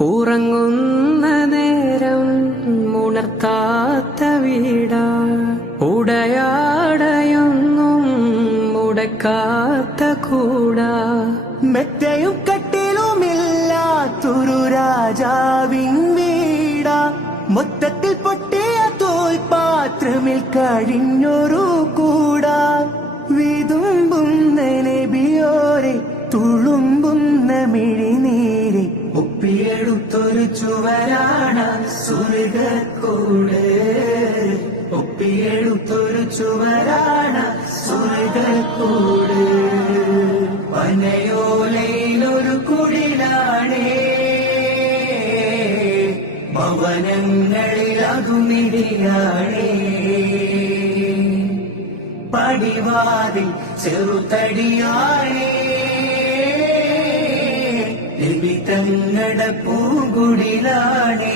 ഉറങ്ങുന്ന നേരം ഉണർത്താത്ത വീടാ ഉടയാടയൊന്നും മുടക്കാത്ത കൂട. മെത്തയും കട്ടിലുമില്ലാത്തൊരു രാജാവിൻ വീട. മൊത്തത്തിൽ പൊട്ടിയ തോൽപാത്രമിൽ കഴിഞ്ഞൊരു കൂട. വിതുമ്പുന്ന നബിയോരെ തുളുമ്പുന്ന മിഴിനീരെ ഒപ്പിയെടുത്തൊരു ചുവരാണ് സ്വർഗക്കൂട് ഒപ്പിയെടുത്തൊരു ചുവരാണ് സ്വർഗക്കൂട് പനയോലയിലൊരു കുടിലാണേ. ഭവനങ്ങളിൽ അതുമിടിയാണേ പടിവാതിൽ ചെറുതടിയാണേ. ലഭിതങ്ങട പൂങ്കുടിലാണേ